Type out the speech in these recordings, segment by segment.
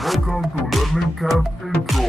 Welcome to Learning Camp Intro.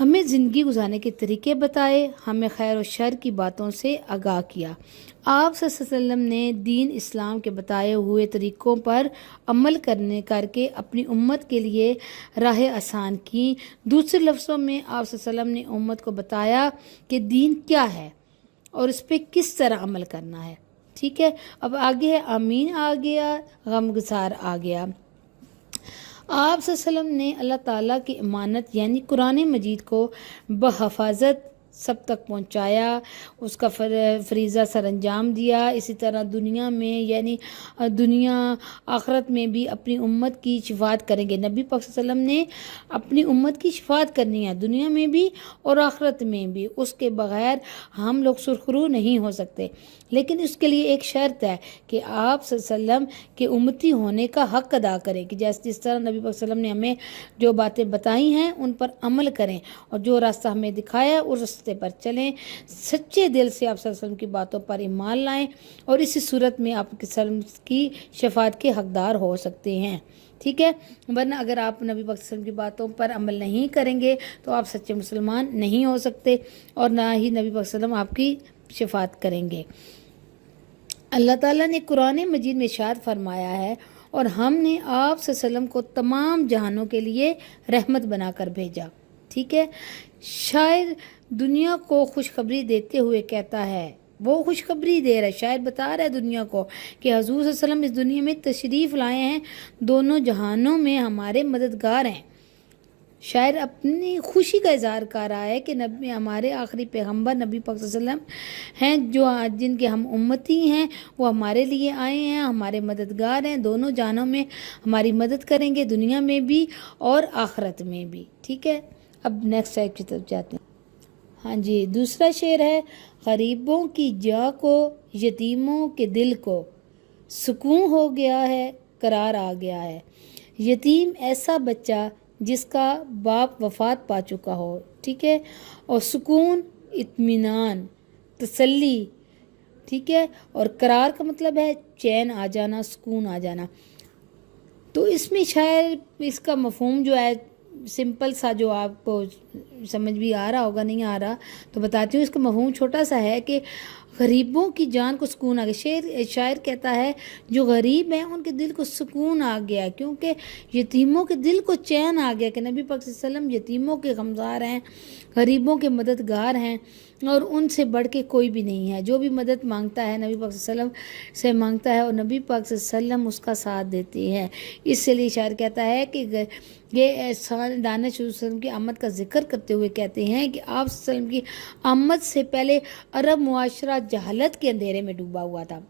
ہمیں زندگی گزارنے کے طریقے بتائے، ہمیں خیر و شر کی باتوں سے آگاہ کیا۔ آپ صلی اللہ علیہ وسلم نے دین اسلام کے بتائے ہوئے طریقوں پر عمل کر کے اپنی امت کے لیے راہ آسان کی۔ دوسرے لفظوں میں آپ صلی اللہ علیہ وسلم نے امت کو بتایا کہ دین کیا ہے اور اس پہ کس طرح عمل کرنا ہے۔ ٹھیک ہے، اب آگے ہے آمین آ گیا، غمگسار آ گیا۔ آپ صلی اللہ علیہ وسلم نے اللہ تعالیٰ کی امانت یعنی قرآن مجید کو بحفاظت سب تک پہنچایا، اس کا فریضہ سر انجام دیا۔ اسی طرح دنیا میں یعنی دنیا آخرت میں بھی اپنی امت کی شفاعت کریں گے۔ نبی پاک صلی اللہ علیہ وسلم نے اپنی امت کی شفاعت کرنی ہے، دنیا میں بھی اور آخرت میں بھی، اس کے بغیر ہم لوگ سرخرو نہیں ہو سکتے۔ لیکن اس کے لیے ایک شرط ہے کہ آپ صلی اللہ علیہ وسلم کے امتی ہونے کا حق ادا کریں، کہ جس طرح نبی پاک صلی اللہ علیہ وسلم نے ہمیں جو باتیں بتائی ہیں ان پر عمل کریں، اور جو راستہ ہمیں دکھایا ہے اس راستے پر چلیں، سچے دل سے آپ صلی اللہ علیہ وسلم کی باتوں پر ایمان لائیں، اور اسی صورت میں آپ کے سلم کی شفاعت کے حقدار ہو سکتے ہیں۔ ٹھیک ہے، ورنہ اگر آپ نبی پاک صلی اللہ علیہ وسلم کی باتوں پر عمل نہیں کریں گے تو آپ سچے مسلمان نہیں ہو سکتے، اور نہ ہی نبی پاک صلی اللہ علیہ وسلم آپ کی شفاعت کریں گے۔ اللہ تعالیٰ نے قرآن مجید میں ارشاد فرمایا ہے، اور ہم نے آپ صلی اللہ علیہ وسلم کو تمام جہانوں کے لیے رحمت بنا کر بھیجا۔ ٹھیک ہے، شاعر دنیا کو خوشخبری دیتے ہوئے کہتا ہے، وہ خوشخبری دے رہا ہے، شاعر بتا رہا ہے دنیا کو کہ حضور صلی اللہ علیہ وسلم اس دنیا میں تشریف لائے ہیں، دونوں جہانوں میں ہمارے مددگار ہیں۔ شاعر اپنی خوشی کا اظہار کر رہا ہے کہ نبی ہمارے آخری پیغمبر نبی پاک صلی اللہ علیہ وسلم ہیں، جن کے ہم امتی ہیں، وہ ہمارے لیے آئے ہیں، ہمارے مددگار ہیں، دونوں جہانوں میں ہماری مدد کریں گے، دنیا میں بھی اور آخرت میں بھی۔ ٹھیک ہے، اب نیکسٹ ٹائپ کی طرف جاتے ہیں۔ ہاں جی، دوسرا شعر ہے، غریبوں کی جا کو یتیموں کے دل کو سکون ہو گیا ہے، قرار آ گیا ہے۔ یتیم ایسا بچہ جس کا باپ وفات پا چکا ہو، ٹھیک ہے، اور سکون، اطمینان، تسلی، ٹھیک ہے، اور قرار کا مطلب ہے چین آ جانا، سکون آ جانا۔ تو اس میں شاید اس کا مفہوم جو ہے سمپل سا، جو آپ کو سمجھ بھی آ رہا ہوگا، نہیں آ رہا تو بتاتی ہوں، اس کا مفہوم چھوٹا سا ہے کہ غریبوں کی جان کو سکون آ گیا۔ شاعر کہتا ہے جو غریب ہیں ان کے دل کو سکون آ گیا، کیونکہ یتیموں کے دل کو چین آ گیا کہ نبی پاک صلی اللہ علیہ وسلم یتیموں کے غمزار ہیں، غریبوں کے مددگار ہیں، اور ان سے بڑھ کے کوئی بھی نہیں ہے۔ جو بھی مدد مانگتا ہے نبی پاک صلی اللہ علیہ وسلم سے مانگتا ہے، اور نبی پاک صلی اللہ علیہ وسلم اس کا ساتھ دیتے ہیں۔ اس لیے شاعر کہتا ہے کہ یہ دانش صلی اللہ علیہ وسلم کی آمد کا ذکر کرتے ہوئے کہتے ہیں کہ آپ صلی اللہ علیہ وسلم کی آمد سے پہلے عرب معاشرہ جہالت کے اندھیرے میں ڈوبا ہوا تھا،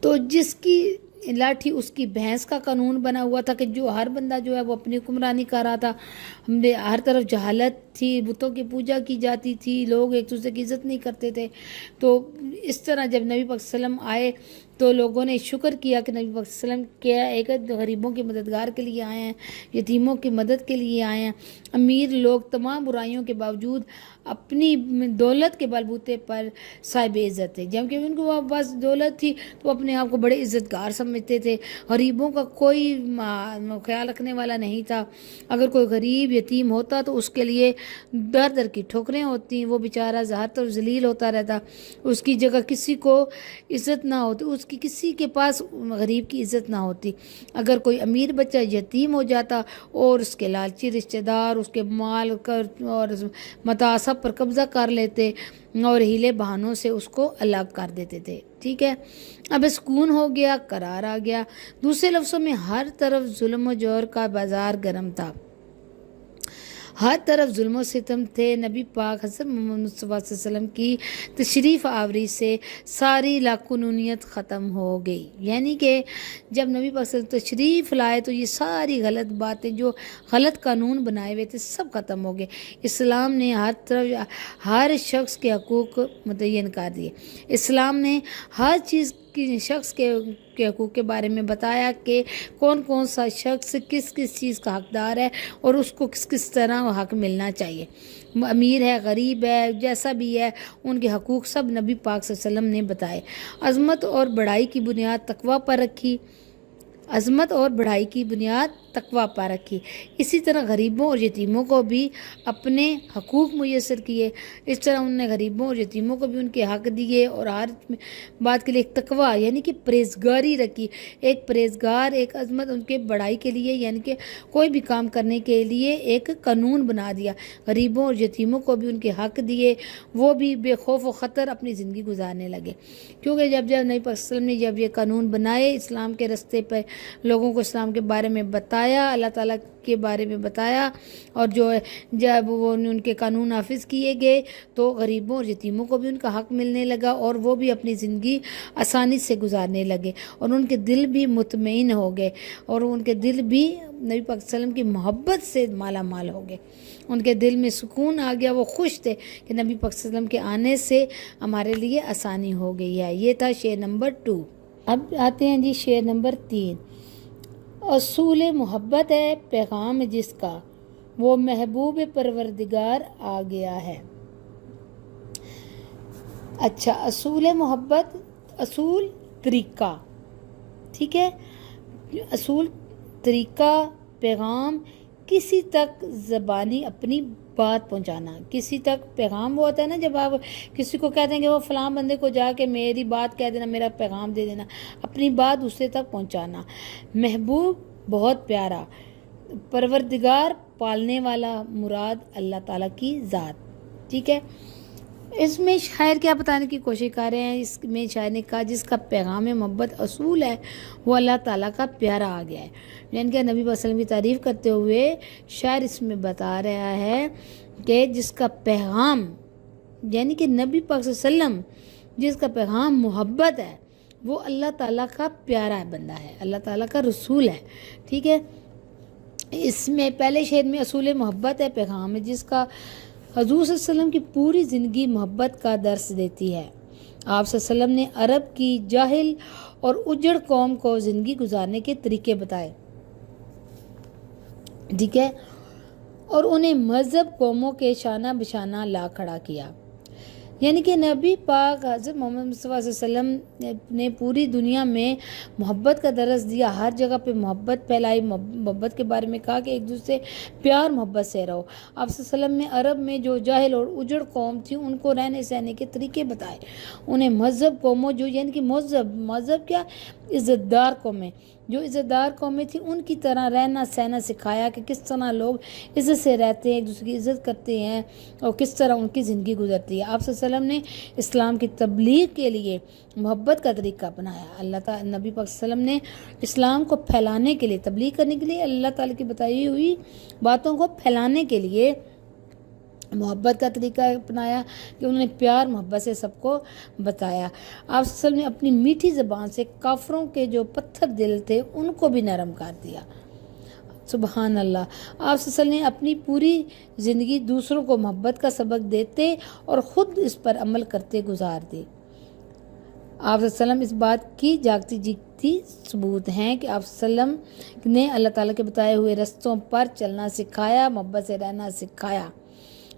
تو جس کی لاٹھی اس کی بھینس کا قانون بنا ہوا تھا، کہ جو ہر بندہ جو ہے وہ اپنی حکمرانی کر رہا تھا، ہر طرف جہالت تھی، بتوں کی پوجا کی جاتی تھی، لوگ ایک دوسرے کی عزت نہیں کرتے تھے۔ تو اس طرح جب نبی پاک صلی اللہ علیہ وسلم آئے تو لوگوں نے شکر کیا کہ نبی پاک صلی اللہ علیہ وسلم کیا ایک غریبوں کے مددگار کے لیے آئے ہیں، یتیموں کی مدد کے لیے آئے ہیں۔ امیر لوگ تمام برائیوں کے باوجود اپنی دولت کے بلبوتے پر صاحب عزت تھے، جبکہ ان کو بس دولت تھی تو اپنے آپ کو بڑے عزت گار سمجھتے تھے، غریبوں کا کوئی خیال رکھنے والا نہیں تھا۔ اگر کوئی غریب یتیم ہوتا تو اس کے لیے در در کی ٹھوکریں ہوتی، وہ بیچارہ زہر و ذلیل ہوتا رہتا، اس کی جگہ کسی کو عزت نہ ہوتی، اس کی کسی کے پاس غریب کی عزت نہ ہوتی۔ اگر کوئی امیر بچہ یتیم ہو جاتا اور اس کے لالچی رشتہ دار اس کے مال اور متاع سب پر قبضہ کر لیتے اور ہیلے بہانوں سے اس کو الگ کر دیتے تھے۔ ٹھیک ہے، اب سکون ہو گیا، قرار آ گیا۔ دوسرے لفظوں میں ہر طرف ظلم و جور کا بازار گرم تھا، ہر طرف ظلم و ستم تھے۔ نبی پاک حضرت محمد مصطفیٰ صلی اللہ علیہ وسلم کی تشریف آوری سے ساری لاقانونیت ختم ہو گئی، یعنی کہ جب نبی پاک صلی اللہ علیہ وسلم تشریف لائے تو یہ ساری غلط باتیں، جو غلط قانون بنائے ہوئے تھے، سب ختم ہو گئے۔ اسلام نے ہر طرف ہر شخص کے حقوق متعین کر دیے۔ اسلام نے ہر چیز کی شخص کے حقوق کے بارے میں بتایا کہ کون کون سا شخص کس کس چیز کا حقدار ہے اور اس کو کس کس طرح وہ حق ملنا چاہیے۔ امیر ہے، غریب ہے، جیسا بھی ہے، ان کے حقوق سب نبی پاک صلی اللہ علیہ وسلم نے بتائے۔ عظمت اور بڑائی کی بنیاد تقوی پر رکھی، عظمت اور بڑھائی کی بنیاد تقوی پا رکھی. اسی طرح غریبوں اور یتیموں کو بھی اپنے حقوق میسر کیے. اس طرح انہوں نے غریبوں اور یتیموں کو بھی ان کے حق دیے اور ہر بات کے لیے ایک تقوی یعنی کہ پرہیزگاری رکھی. ایک پرہیزگار، ایک عظمت ان کے بڑھائی کے لیے یعنی کہ کوئی بھی کام کرنے کے لیے ایک قانون بنا دیا. غریبوں اور یتیموں کو بھی ان کے حق دیے، وہ بھی بے خوف و خطر اپنی زندگی گزارنے لگے. کیونکہ جب نبی پاک صلی اللہ علیہ وسلم نے جب یہ قانون بنائے، اسلام کے راستے پہ لوگوں کو اسلام کے بارے میں بتایا، اللہ تعالیٰ کے بارے میں بتایا، اور جو جب وہ ان کے قانون نافذ کیے گئے تو غریبوں اور یتیموں کو بھی ان کا حق ملنے لگا اور وہ بھی اپنی زندگی آسانی سے گزارنے لگے اور ان کے دل بھی مطمئن ہو گئے اور ان کے دل بھی نبی پاک صلی اللہ علیہ وسلم کی محبت سے مالا مال ہو گئے. ان کے دل میں سکون آ گیا، وہ خوش تھے کہ نبی پاک صلی اللہ علیہ وسلم کے آنے سے ہمارے لیے آسانی ہو گئی ہے. یہ تھا شعر نمبر 2. اب آتے ہیں جی شعر نمبر 3. اصول محبت ہے پیغام جس کا، وہ محبوب پروردگار آ گیا ہے. اچھا، اصول محبت، اصول طریقہ، ٹھیک ہے. اصول طریقہ، پیغام، کسی تک زبانی اپنی بات پہنچانا. کسی تک پیغام وہ ہوتا ہے نا جب آپ کسی کو کہتے ہیں کہ وہ فلاں بندے کو جا کے میری بات کہہ دینا، میرا پیغام دے دینا، اپنی بات اسے تک پہنچانا. محبوب بہت پیارا، پروردگار پالنے والا، مراد اللہ تعالیٰ کی ذات. ٹھیک ہے. اس میں شاعر کیا بتانے کی کوشش کر رہے ہیں، اس میں شاعر نے کہا جس کا پیغام محبت اصول ہے وہ اللہ تعالیٰ کا پیارا آ گیا ہے. یعنی کہ نبی صلی اللہ علیہ وسلم کی تعریف کرتے ہوئے شاعر اس میں بتا رہا ہے کہ جس کا پیغام یعنی کہ نبی پاک صلی اللہ علیہ وسلم جس کا پیغام محبت ہے وہ اللہ تعالیٰ کا پیارا بندہ ہے، اللہ تعالیٰ کا رسول ہے. ٹھیک ہے. اس میں پہلے شعر میں اصول محبت ہے پیغام ہے جس کا حضور صلی اللہ علیہ وسلم کی پوری زندگی محبت کا درس دیتی ہے. آپ صلی اللہ علیہ وسلم نے عرب کی جاہل اور اجڑ قوم کو زندگی گزارنے کے طریقے بتائے. ٹھیک ہے. اور انہیں مذہب قوموں کے شانہ بشانہ لا کھڑا کیا. یعنی کہ نبی پاک حضرت محمد مصطفیٰ صلی اللہ علیہ وسلم نے پوری دنیا میں محبت کا درس دیا، ہر جگہ پہ محبت پھیلائی، محبت کے بارے میں کہا کہ ایک دوسرے پیار محبت سے رہو. آپ صلی اللہ علیہ وسلم نے عرب میں جو جاہل اور اجڑ قوم تھی ان کو رہنے سہنے کے طریقے بتائے. انہیں مذہب قوموں جو یعنی کہ مذہب کیا، عزت دار قومیں، جو عزت دار قومیں تھیں ان کی طرح رہنا سہنا سکھایا کہ کس طرح لوگ عزت سے رہتے ہیں، ایک دوسرے کی عزت کرتے ہیں اور کس طرح ان کی زندگی گزرتی ہے. آپ صلی اللہ علیہ وسلم نے اسلام کی تبلیغ کے لیے محبت کا طریقہ اپنایا. اللہ تعالیٰ نبی پاک صلی اللہ علیہ وسلم نے اسلام کو پھیلانے کے لیے، تبلیغ کرنے کے لیے، اللہ تعالیٰ کی بتائی ہوئی باتوں کو پھیلانے کے لیے محبت کا طریقہ اپنایا کہ انہوں نے پیار محبت سے سب کو بتایا. آپ صلی اللہ علیہ وسلم نے اپنی میٹھی زبان سے کافروں کے جو پتھر دل تھے ان کو بھی نرم کر دیا. سبحان اللہ. آپ صلی اللہ علیہ وسلم نے اپنی پوری زندگی دوسروں کو محبت کا سبق دیتے اور خود اس پر عمل کرتے گزار دی. آپ صلی اللہ علیہ وسلم اس بات کی جاگتی جیگتی ثبوت ہیں کہ آپ صلی اللہ علیہ وسلم نے اللہ تعالیٰ کے بتائے ہوئے رستوں پر چلنا سکھایا، محبت سے رہنا سکھایا.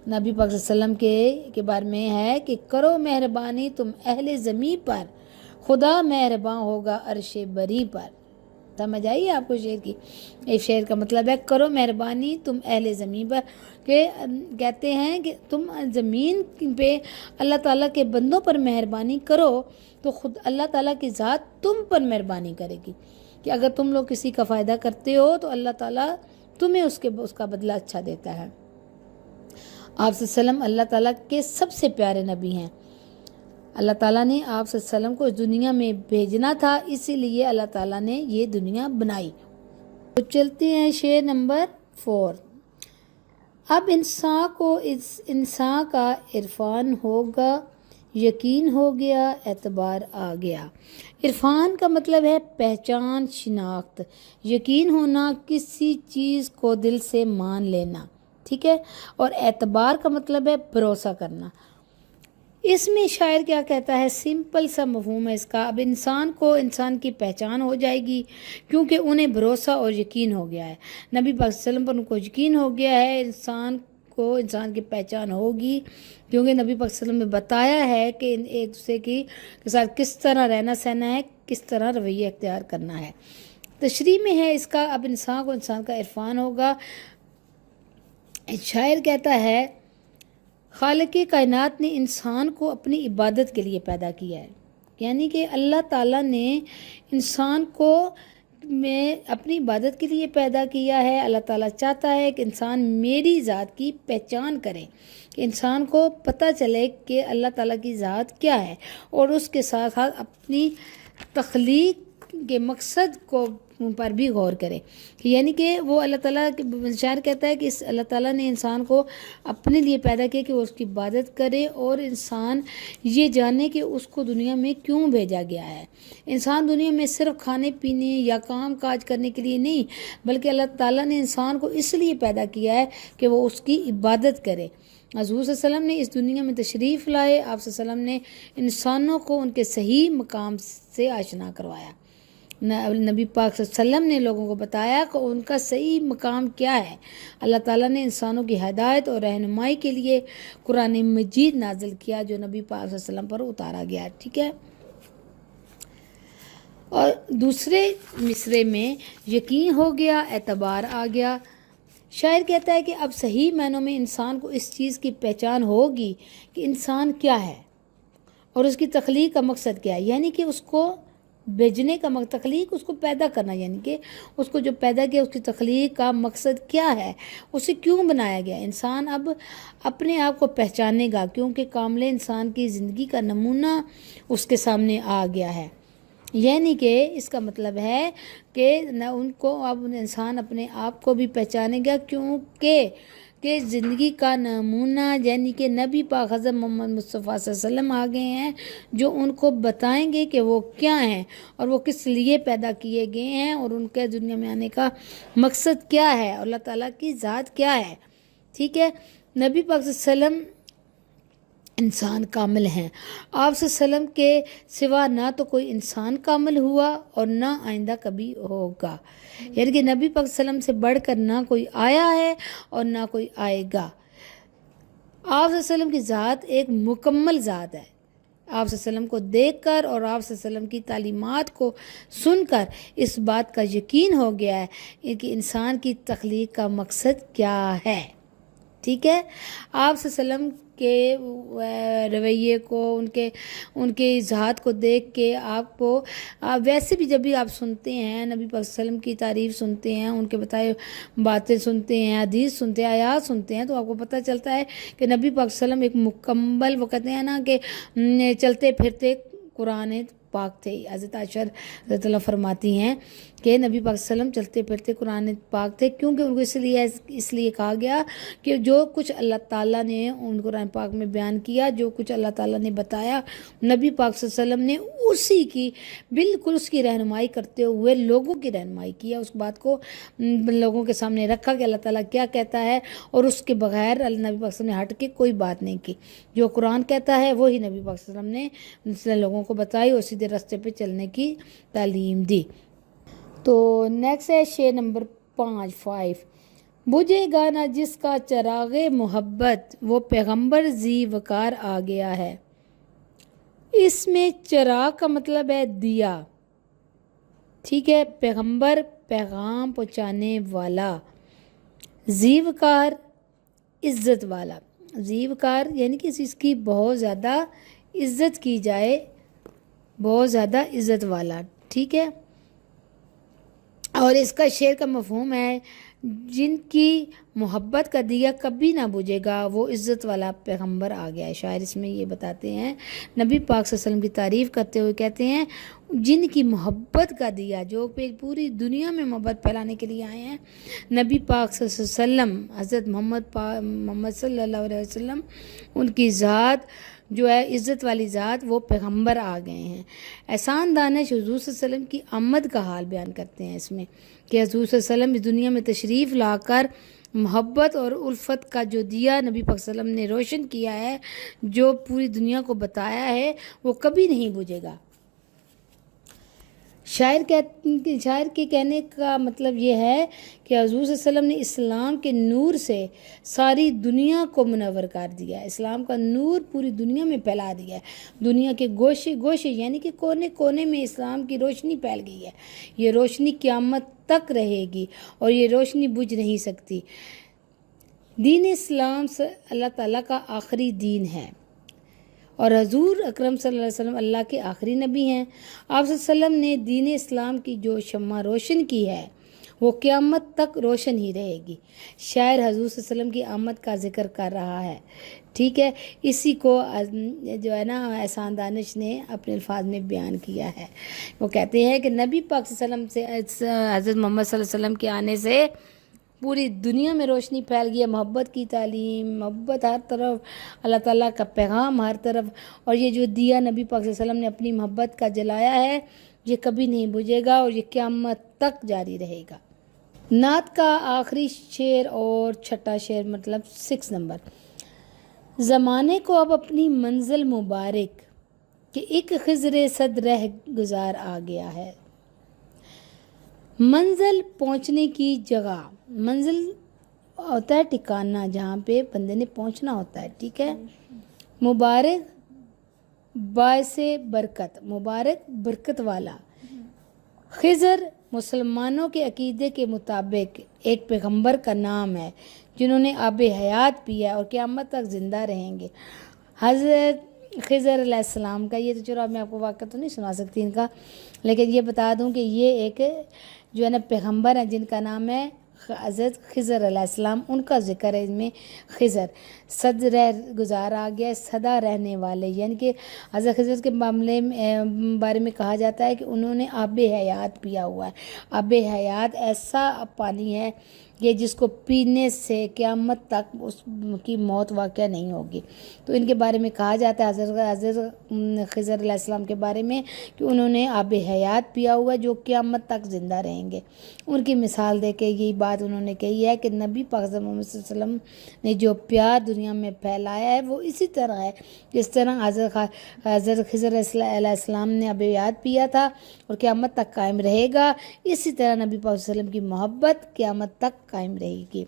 نبی پاک صلی اللہ علیہ وسلم کے بارے میں ہے کہ کرو مہربانی تم اہل زمین پر، خدا مہربان ہوگا عرش بری پر. سمجھ آئیے آپ کو شعر کی؟ ایک شعر کا مطلب ہے کرو مہربانی تم اہل زمین پر، کہ کہتے ہیں کہ تم زمین پہ اللہ تعالیٰ کے بندوں پر مہربانی کرو تو خود اللہ تعالیٰ کی ذات تم پر مہربانی کرے گی. کہ اگر تم لوگ کسی کا فائدہ کرتے ہو تو اللہ تعالیٰ تمہیں اس کا بدلہ اچھا دیتا ہے. آپ صلی اللہ علیہ وسلم اللہ تعالیٰ کے سب سے پیارے نبی ہیں. اللہ تعالیٰ نے آپ صلی اللہ علیہ وسلم کو اس دنیا میں بھیجنا تھا، اسی لیے اللہ تعالیٰ نے یہ دنیا بنائی. تو چلتے ہیں شعر نمبر 4. اب انسان کا عرفان ہوگا، یقین ہو گیا، اعتبار آ گیا. عرفان کا مطلب ہے پہچان، شناخت، یقین ہونا، کسی چیز کو دل سے مان لینا. ٹھیک ہے. اور اعتبار کا مطلب ہے بھروسہ کرنا. اس میں شاعر کیا کہتا ہے، سمپل سا مفہوم ہے اس کا. اب انسان کو انسان کی پہچان ہو جائے گی کیونکہ انہیں بھروسہ اور یقین ہو گیا ہے. نبی پاک صلی اللہ علیہ وسلم پر ان کو یقین ہو گیا ہے. انسان کو انسان کی پہچان ہوگی کیونکہ نبی پاک صلی اللہ علیہ وسلم نے بتایا ہے کہ ایک دوسرے کے ساتھ کس طرح رہنا سہنا ہے، کس طرح رویہ اختیار کرنا ہے. تشریح میں ہے اس کا، اب انسان کو انسان کا عرفان ہوگا۔ شاعر کہتا ہے خالق کائنات نے انسان کو اپنی عبادت کے لیے پیدا کیا ہے، یعنی کہ اللہ تعالیٰ نے انسان کو میں اپنی عبادت کے لیے پیدا کیا ہے۔ اللہ تعالیٰ چاہتا ہے کہ انسان میری ذات کی پہچان کرے، کہ انسان کو پتہ چلے کہ اللہ تعالیٰ کی ذات کیا ہے، اور اس کے ساتھ ساتھ اپنی تخلیق کے مقصد کو پر بھی غور کرے، یعنی کہ وہ اللہ تعالیٰ شاعر کہتا ہے کہ اللہ تعالیٰ نے انسان کو اپنے لیے پیدا کیا کہ وہ اس کی عبادت کرے، اور انسان یہ جانے کہ اس کو دنیا میں کیوں بھیجا گیا ہے۔ انسان دنیا میں صرف کھانے پینے یا کام کاج کرنے کے لیے نہیں، بلکہ اللہ تعالیٰ نے انسان کو اس لیے پیدا کیا ہے کہ وہ اس کی عبادت کرے۔ حضور صلی اللہ علیہ وسلم نے اس دنیا میں تشریف لائے، آپ صلی اللہ علیہ وسلم نے انسانوں کو ان کے صحیح مقام سے آشنا کروایا۔ نبی پاک صلی اللہ علیہ وسلم نے لوگوں کو بتایا کہ ان کا صحیح مقام کیا ہے۔ اللہ تعالیٰ نے انسانوں کی ہدایت اور رہنمائی کے لیے قرآن مجید نازل کیا، جو نبی پاک صلی اللہ علیہ وسلم پر اتارا گیا، ٹھیک ہے۔ اور دوسرے مصرے میں یقین ہو گیا، اعتبار آ گیا۔ شاعر کہتا ہے کہ اب صحیح معنوں میں انسان کو اس چیز کی پہچان ہوگی کہ انسان کیا ہے اور اس کی تخلیق کا مقصد کیا ہے، یعنی کہ اس کو بھیجنے کا تخلیق، اس کو پیدا کرنا، یعنی کہ اس کو جو پیدا کیا اس کی تخلیق کا مقصد کیا ہے، اسے کیوں بنایا گیا۔ انسان اب اپنے آپ کو پہچانے گا، کیونکہ کامل انسان کی زندگی کا نمونہ اس کے سامنے آ گیا ہے، یعنی کہ اس کا مطلب ہے کہ ان کو اب انسان اپنے آپ کو بھی پہچانے گا، کیونکہ کہ زندگی کا نمونہ یعنی کہ نبی پاک حضرت محمد مصطفیٰ صلی اللہ علیہ وسلم آ گئے ہیں، جو ان کو بتائیں گے کہ وہ کیا ہیں اور وہ کس لیے پیدا کیے گئے ہیں، اور ان کے دنیا میں آنے کا مقصد کیا ہے، اور اللہ تعالیٰ کی ذات کیا ہے، ٹھیک ہے۔ نبی پاک صلی اللہ علیہ وسلم انسان کامل ہیں، آپ صلی اللہ علیہ وسلم کے سوا نہ تو کوئی انسان کامل ہوا اور نہ آئندہ کبھی ہوگا، یعنی کہ نبی پاک صلی اللہ علیہ وسلم سے بڑھ کر نہ کوئی آیا ہے اور نہ کوئی آئے گا۔ آپ صلی اللہ علیہ وسلم کی ذات ایک مکمل ذات ہے۔ آپ صلی اللہ علیہ وسلم کو دیکھ کر اور آپ صلی اللہ علیہ وسلم کی تعلیمات کو سن کر اس بات کا یقین ہو گیا ہے کہ انسان کی تخلیق کا مقصد کیا ہے، ٹھیک ہے۔ آپ صلی اللہ علیہ وسلم کے رویے کو، ان کے ذات کو دیکھ کے آپ کو ویسے بھی جب بھی آپ سنتے ہیں نبی پاک صلی اللہ علیہ وسلم کی تعریف سنتے ہیں، ان کے بتائے باتیں سنتے ہیں، حدیث سنتے ہیں، آیات سنتے ہیں، تو آپ کو پتہ چلتا ہے کہ نبی پاک صلی اللہ علیہ وسلم ایک مکمل، وہ کہتے ہیں نا کہ چلتے پھرتے قرآن پاک تھے۔ حضرت عائشہ رضی اللہ فرماتی ہیں کہ نبی پاک صلی اللہ علیہ وسلم چلتے پھرتے قرآن پاک تھے، کیونکہ ان کو اس لیے کہا گیا کہ جو کچھ اللہ تعالیٰ نے ان قرآن پاک میں بیان کیا، جو کچھ اللہ تعالیٰ نے بتایا، نبی پاک صلی اللہ علیہ وسلم نے اسی کی بالکل اس کی رہنمائی کرتے ہوئے لوگوں کی رہنمائی کیا، اس بات کو لوگوں کے سامنے رکھا کہ اللہ تعالیٰ کیا کہتا ہے، اور اس کے بغیر نبی پاک صلی اللہ علیہ وسلم نے ہٹ کے کوئی بات نہیں کی۔ جو قرآن کہتا ہے وہی نبی پاک صلی اللہ علیہ وسلم نے لوگوں کو بتائی اور سیدھے راستے پہ چلنے کی تعلیم دی۔ تو نیکسٹ ہے شعر نمبر 5۔ بجھے گا نہ جس کا چراغ محبت، وہ پیغمبر ذی وقار آ گیا ہے۔ اس میں چراغ کا مطلب ہے دیا، ٹھیک ہے، پیغمبر پیغام پہنچانے والا، ذی وقار عزت والا، ذی وقار یعنی کہ اس کی بہت زیادہ عزت کی جائے، بہت زیادہ عزت والا، ٹھیک ہے۔ اور اس کا شعر کا مفہوم ہے جن کی محبت کا دیا کبھی نہ بجھے گا، وہ عزت والا پیغمبر آ گیا ہے۔ شاعر اس میں یہ بتاتے ہیں، نبی پاک صلی اللہ علیہ وسلم کی تعریف کرتے ہوئے کہتے ہیں جن کی محبت کا دیا، جو پوری دنیا میں محبت پھیلانے کے لیے آئے ہیں، نبی پاک صلی اللہ علیہ وسلم، حضرت محمد صلی اللہ علیہ وسلم، ان کی ذات جو ہے عزت والی ذات، وہ پیغمبر آ گئے ہیں۔ احسان دانش حضور صلی اللہ علیہ وسلم کی آمد کا حال بیان کرتے ہیں اس میں، کہ حضور صلی اللہ علیہ وسلم اس دنیا میں تشریف لا کر محبت اور الفت کا جو دیا نبی پاک صلی اللہ علیہ وسلم نے روشن کیا ہے، جو پوری دنیا کو بتایا ہے، وہ کبھی نہیں بجھے گا۔ شاعر کے کہنے کا مطلب یہ ہے کہ حضور صلی اللہ علیہ وسلم نے اسلام کے نور سے ساری دنیا کو منور کر دیا ہے، اسلام کا نور پوری دنیا میں پھیلا دیا ہے، دنیا کے گوشے گوشے یعنی کہ کونے کونے میں اسلام کی روشنی پھیل گئی ہے، یہ روشنی قیامت تک رہے گی اور یہ روشنی بجھ نہیں سکتی۔ دین اسلام سے اللہ تعالیٰ کا آخری دین ہے اور حضور اکرم صلی اللہ علیہ وسلم اللہ کے آخری نبی ہیں۔ آپ صلی اللہ علیہ وسلم نے دین اسلام کی جو شمع روشن کی ہے وہ قیامت تک روشن ہی رہے گی۔ شاعر حضور صلی اللہ علیہ وسلم کی آمد کا ذکر کر رہا ہے، ٹھیک ہے، اسی کو جو ہے نا احسان دانش نے اپنے الفاظ میں بیان کیا ہے۔ وہ کہتے ہیں کہ نبی پاک صلی اللہ علیہ وسلم سے حضرت محمد صلی اللہ علیہ وسلم کے آنے سے پوری دنیا میں روشنی پھیل گئی ہے، محبت کی تعلیم، محبت ہر طرف، اللہ تعالیٰ کا پیغام ہر طرف، اور یہ جو دیا نبی پاک صلی اللہ علیہ وسلم نے اپنی محبت کا جلایا ہے یہ کبھی نہیں بجھے گا اور یہ قیامت تک جاری رہے گا۔ نعت کا آخری شعر اور چھٹا شعر مطلب 6 نمبر۔ زمانے کو اب اپنی منزل مبارک کہ ایک خضر صد رہ گزار آ گیا ہے۔ منزل پہنچنے کی جگہ، منزل ہوتا ہے ٹھکانہ جہاں پہ بندے نے پہنچنا ہوتا ہے، ٹھیک ہے۔ مبارک باعث برکت، مبارک برکت والا۔ خضر مسلمانوں کے عقیدے کے مطابق ایک پیغمبر کا نام ہے جنہوں نے آب حیات پیا اور قیامت تک زندہ رہیں گے۔ حضرت خضر علیہ السلام کا یہ تو چلو میں آپ کو واقعہ تو نہیں سنا سکتی ان کا، لیکن یہ بتا دوں کہ یہ ایک جو ہے نا پیغمبر ہیں جن کا نام ہے حضرت خضر علیہ السلام، ان کا ذکر ہے اس میں۔ خضر صد رہ گزار آ گیا، سدا رہنے والے، یعنی کہ حضرت خضر کے معاملے بارے میں کہا جاتا ہے کہ انہوں نے آب حیات پیا ہوا ہے۔ آب حیات ایسا پانی ہے کہ جس کو پینے سے قیامت تک اس کی موت واقع نہیں ہوگی۔ تو ان کے بارے میں کہا جاتا ہے حضرت خضر علیہ السلام کے بارے میں کہ انہوں نے آب حیات پیا ہوا ہے جو قیامت تک زندہ رہیں گے۔ ان کی مثال دے کے یہی بات انہوں نے کہی ہے کہ نبی پاک محمد صلی اللہ علیہ وسلم نے جو پیار دنیا میں پھیلایا ہے وہ اسی طرح ہے جس طرح حضرت خضر علیہ السلام نے آب حیات پیا تھا اور قیامت تک قائم رہے گا، اسی طرح نبی پاک صلی اللہ علیہ وسلم کی محبت قیامت تک قائم رہے گی۔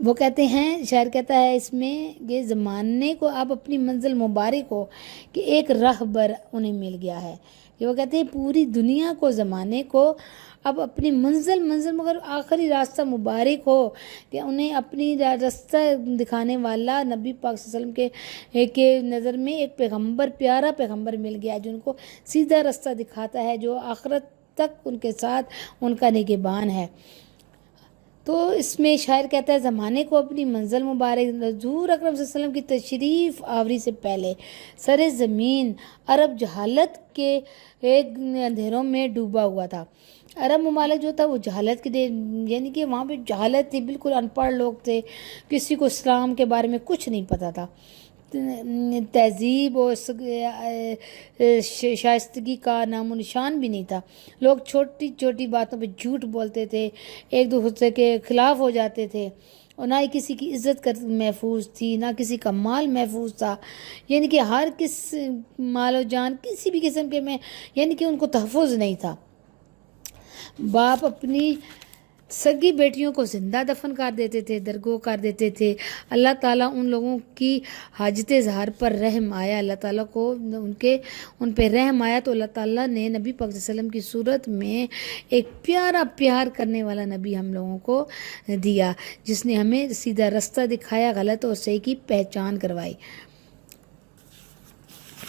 وہ کہتے ہیں، شاعر کہتا ہے اس میں کہ زمانے کو اب اپنی منزل مبارک ہو کہ ایک رہبر انہیں مل گیا ہے۔ کہ وہ کہتے ہیں پوری دنیا کو، زمانے کو اب اپنی منزل مگر آخری راستہ مبارک ہو کہ انہیں اپنی راستہ دکھانے والا نبی پاک صلی اللہ علیہ وسلم کے نظر میں ایک پیغمبر، پیارا پیغمبر مل گیا جو ان کو سیدھا راستہ دکھاتا ہے، جو آخرت تک ان کے ساتھ ان کا نگہبان ہے۔ تو اس میں شاعر کہتا ہے زمانے کو اپنی منزل مبارک، حضور اکرم صلی اللہ علیہ وسلم کی تشریف آوری سے پہلے سر زمین عرب جہالت کے ایک اندھیروں میں ڈوبا ہوا تھا۔ عرب ممالک جو تھا وہ جہالت کے یعنی کہ وہاں پہ جہالت تھی، بالکل ان پڑھ لوگ تھے، کسی کو اسلام کے بارے میں کچھ نہیں پتہ تھا، تہذیب اور شائستگی کا نام و نشان بھی نہیں تھا۔ لوگ چھوٹی چھوٹی باتوں پہ جھوٹ بولتے تھے، ایک دوسرے کے خلاف ہو جاتے تھے، اور نہ ہی کسی کی عزت محفوظ تھی، نہ کسی کا مال محفوظ تھا، یعنی کہ ہر کس مال و جان کسی بھی قسم کے میں یعنی کہ ان کو تحفظ نہیں تھا۔ باپ اپنی سگی بیٹیوں کو زندہ دفن کر دیتے تھے، درگو کر دیتے تھے۔ اللہ تعالیٰ ان لوگوں کی حاجت اظہار پر رحم آیا، اللہ تعالیٰ کو ان پہ رحم آیا تو اللہ تعالیٰ نے نبی پاک صلی اللہ علیہ وسلم کی صورت میں ایک پیارا پیار کرنے والا نبی ہم لوگوں کو دیا، جس نے ہمیں سیدھا راستہ دکھایا، غلط اور صحیح کی پہچان کروائی۔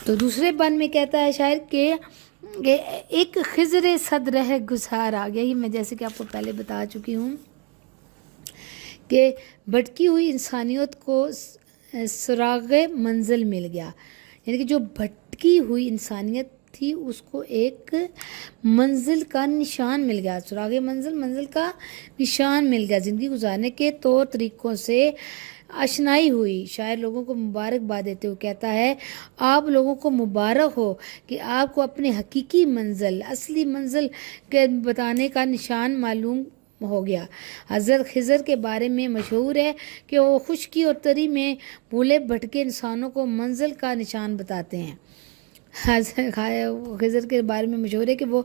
تو دوسرے بند میں کہتا ہے شاعر کہ ایک خضر صد رہ گزار آ گیا، یہ میں جیسے کہ آپ کو پہلے بتا چکی ہوں کہ بھٹکی ہوئی انسانیت کو سراغ منزل مل گیا، یعنی کہ جو بھٹکی ہوئی انسانیت تھی اس کو ایک منزل کا نشان مل گیا، سراغ منزل کا نشان مل گیا، زندگی گزارنے کے طور طریقوں سے آشنائی ہوئی۔ شاعر لوگوں کو مبارکباد دیتے ہوئے کہتا ہے آپ لوگوں کو مبارک ہو کہ آپ کو اپنے حقیقی منزل، اصلی منزل کے بتانے کا نشان معلوم ہو گیا۔ حضرت خضر کے بارے میں مشہور ہے کہ وہ خشکی اور تری میں بھولے بھٹکے انسانوں کو منزل کا نشان بتاتے ہیں۔ خضر کے بارے میں مشہور ہے کہ وہ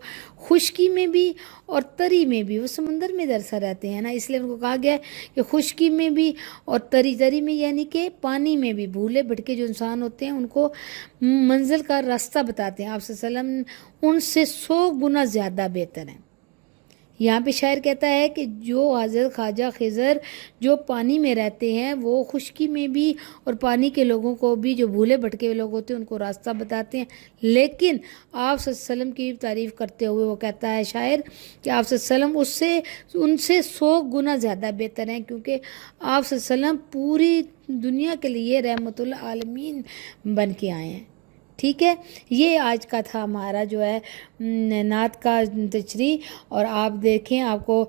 خشکی میں بھی اور تری میں بھی، وہ سمندر میں درسا رہتے ہیں نا، اس لیے ان کو کہا گیا ہے کہ خشکی میں بھی اور تری میں، یعنی کہ پانی میں بھی بھولے بھٹکے جو انسان ہوتے ہیں ان کو منزل کا راستہ بتاتے ہیں۔ آپ صلی اللہ علیہ وسلم ان سے 100 گنا زیادہ بہتر ہیں۔ یہاں پہ شاعر کہتا ہے کہ جو حضرت خواجہ خضر جو پانی میں رہتے ہیں وہ خشکی میں بھی اور پانی کے لوگوں کو بھی، جو بھولے بھٹکے ہوئے لوگ ہوتے ہیں ان کو راستہ بتاتے ہیں، لیکن آپ صلی اللہ علیہ وسلم کی تعریف کرتے ہوئے وہ کہتا ہے شاعر کہ آپ صلی اللہ علیہ وسلم ان سے 100 گنا زیادہ بہتر ہیں، کیونکہ آپ صلی اللہ علیہ وسلم پوری دنیا کے لیے رحمت العالمین بن کے آئے ہیں۔ ٹھیک ہے، یہ آج کا تھا ہمارا جو ہے نعت کا تشریح، اور آپ دیکھیں آپ کو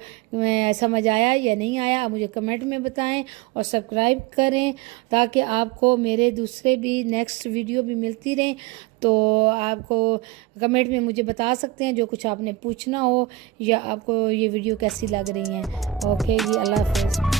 سمجھ آیا یا نہیں آیا، آپ مجھے کمنٹ میں بتائیں اور سبسکرائب کریں تاکہ آپ کو میرے دوسرے بھی نیکسٹ ویڈیو بھی ملتی رہیں۔ تو آپ کو کمنٹ میں مجھے بتا سکتے ہیں جو کچھ آپ نے پوچھنا ہو، یا آپ کو یہ ویڈیو کیسی لگ رہی ہیں۔ اوکے جی، اللہ حافظ۔